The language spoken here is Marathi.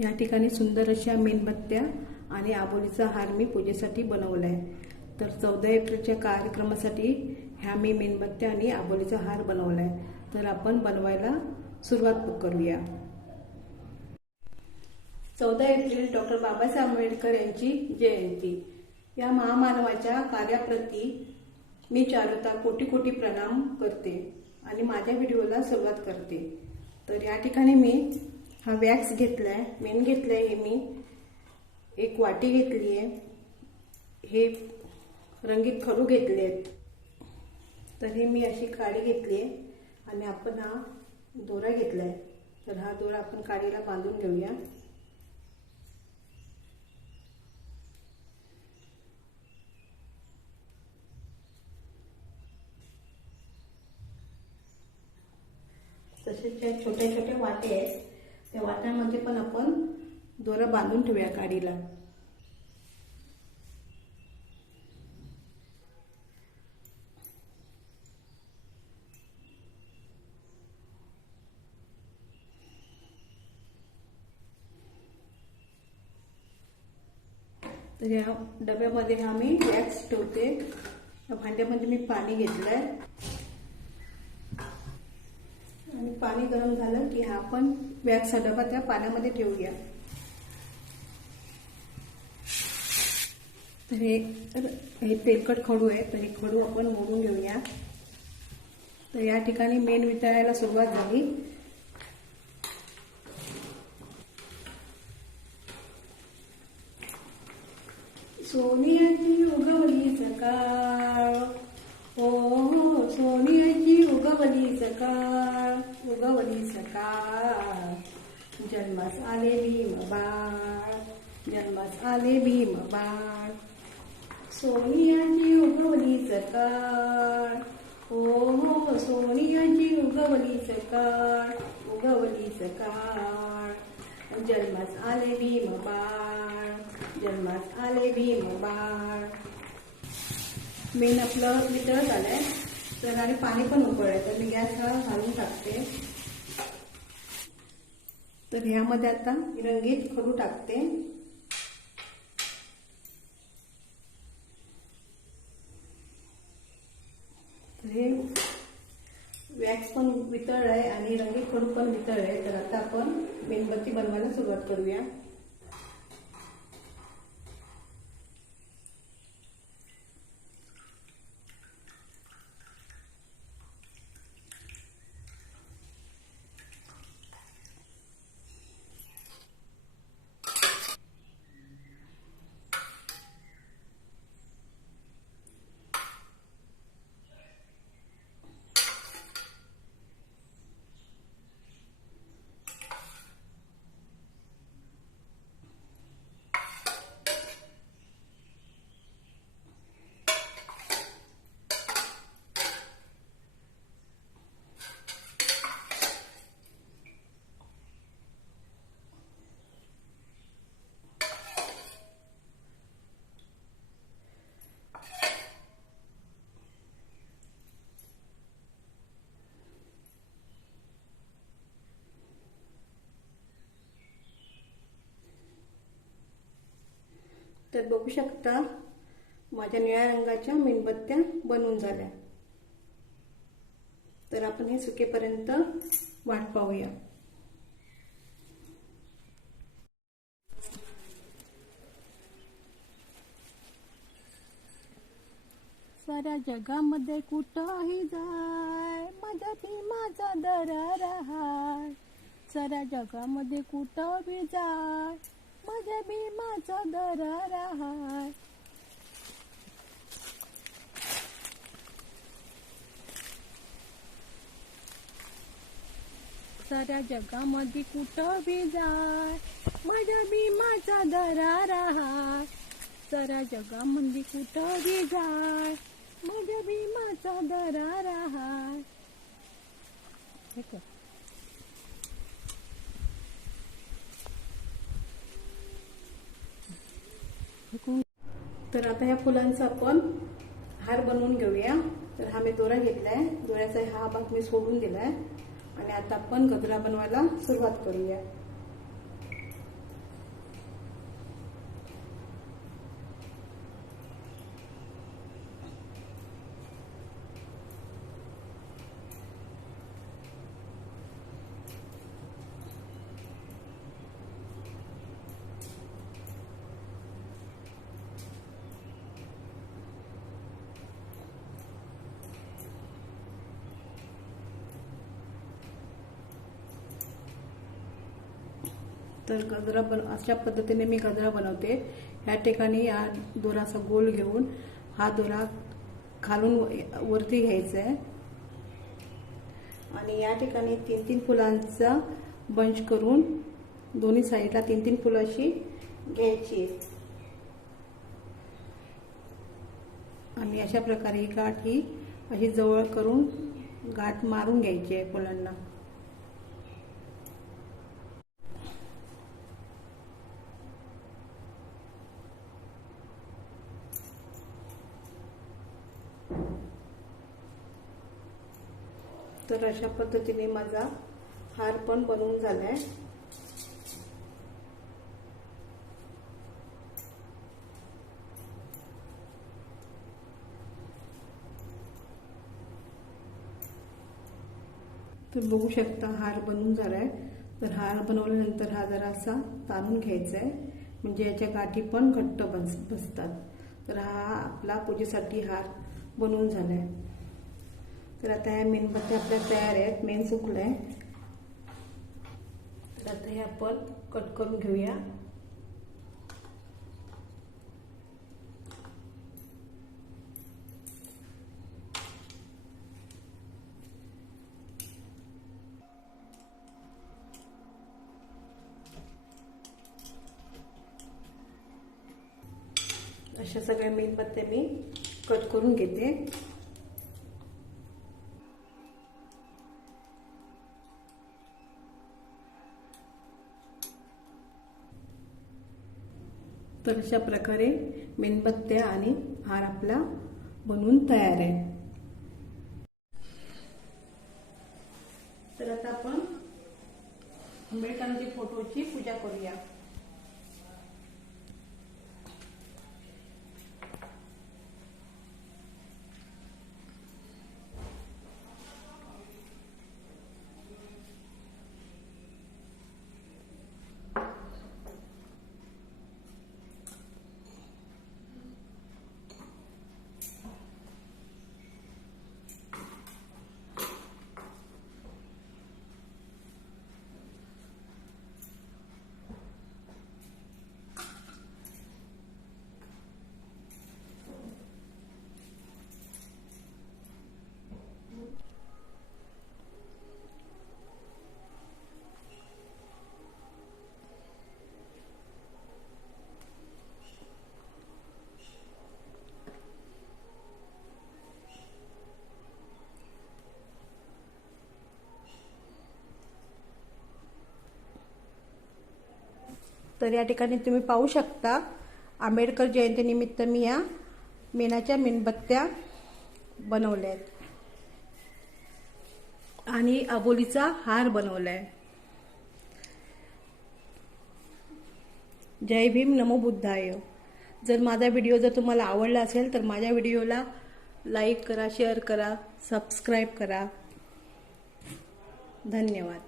या ठिकाणी सुंदर अशा मेणबत्त्या आणि आबोलीचा हार मी पूजेसाठी बनवला आहे तर चौदा एप्रिलच्या कार्यक्रमासाठी ह्या मी मेणबत्त्या आणि आबोलीचा हार बनवला आहे तर आपण बनवायला सुरुवात करूया. चौदा एप्रिल डॉक्टर बाबासाहेब आंबेडकर यांची जयंती. या महामानवाच्या कार्याप्रती मी चारुता कोटी कोटी प्रणाम करते आणि माझ्या व्हिडिओला सुरुवात करते. तर या ठिकाणी मी हा वॅक्स घेतलाय मेन घेतलाय हे मी. एक वाटी घेतली आहे. हे रंगीत खडू घेतले आहेत. तर हे मी अशी काडी घेतली आहे. आणि आपण हा दोरा घेतलाय. तर हा दोरा आपण काडीला बांधून घेऊया. तसेच त्या छोट्या छोट्या वाटे आहेत. त्या वाट्यामध्ये पण आपण दोरा बांधून ठेवूया काडीला. तर या डब्यामध्ये आम्ही वॅक्स ठेवते. या भांड्यामध्ये मी पाणी घेतलंय. आणि पाणी गरम झालं की हा आपण वॅक्सचा डबा त्या पाण्यामध्ये ठेवूया. तर हे हे तेलकट खडू आहे तर हे खडू आपण मोडून घेऊया. तर या ठिकाणी मेन वितळायला सुरुवात झाली. सोनियाची उगवली सकाळ हो हो सोनियाची उगवली सकाळ उगवली सकाळ जन्मास आले भीम बाळ. जन्मास आले भीम बाळ. सोनियाची उगवली सकाळ हो हो सोनियाची उगवली सकाळ उगवली सकाळ जन्मास आले भीम बाळ जन्मास आले भीम बाळ मेन आपलं वितळत आलंय तर आणि पाणी पण उकळलंय तर मी गॅस हा घालून टाकते. तर ह्यामध्ये आता रंगीत खडू टाकते. तर हे वॅक्स पण वितळ आहे आणि रंगीत खडू पण वितळ आहे तर आता आपण मेणबत्ती बनवायला सुरुवात करूया. बघू शकता माझ्या निळ्या रंगाच्या मेणबत्त्या बनवून झाल्या. तर आपण हे सुकेपर्यंत वाट पाहूया. साऱ्या जगामध्ये कुठंही जाय माझ्या माझा दरा दरारा हाय साऱ्या जगामध्ये कुठं बी जाय मग मी माझा दरारा हाय. साऱ्या जगामध्ये कुठं बी जाय माझ्या भीमाचा दरारा हाय. साऱ्या जगामध्ये कुठं बी जाय माझ्या भीमाचा दरारा हाय. तर आता ह्या फुलांचा आपण हार बनवून घेऊया. तर हा मी दोरा घेतलाय. दोऱ्याचा हा भाग मी सोडून दिलाय. आणि आता आपण गजरा बनवायला सुरुवात करूया. तर गजरा बन अशा पद्धतीने मी गजरा बनवते. ह्या ठिकाणी हा दोराचा गोल घेऊन हा दोरा खालून वरती घ्यायचा आहे. आणि या ठिकाणी तीन तीन फुलांचा बंच करून दोन्ही साईडला तीन तीन फुलं अशी घ्यायची आणि अशा प्रकारे ही गाठ ही अशी जवळ करून गाठ मारून घ्यायची आहे फुलांना. तर अशा पद्धतीने माझा हार पण बनवून झालाय. तर बघू शकता हार बनवून झालाय. तर हार बनवल्यानंतर हा जरा असा ताणून घ्यायचा आहे म्हणजे याच्या गाठी पण घट्ट बस बसतात. तर हा आपला पूजेसाठी हार बनवून झालाय. तर आता ह्या मेणबत्त्या आपल्या तयार आहेत. मेन सुकलंय. तर आता हे आपण कट करून घेऊया. अशा सगळ्या मेणपत्त्या मी कट करून घेते. तर अशा प्रकारे मेणबत्त्या आणि हार आपला बनवून तयार आहे. तर आता आपण आंबेडकरांची फोटोची पूजा करूया. तर या ठिकाणी तुम्ही पाहू शकता आंबेडकर जयंतीनिमित्त मी या मेणाच्या मेणबत्त्या बनवल्या आहेत आणि अबोलीचा हार बनवलाय. जय भीम नमो बुद्धाय. जर माझा व्हिडिओ जर तुम्हाला आवडला असेल तर माझ्या व्हिडिओला लाईक करा शेअर करा सबस्क्राईब करा. धन्यवाद.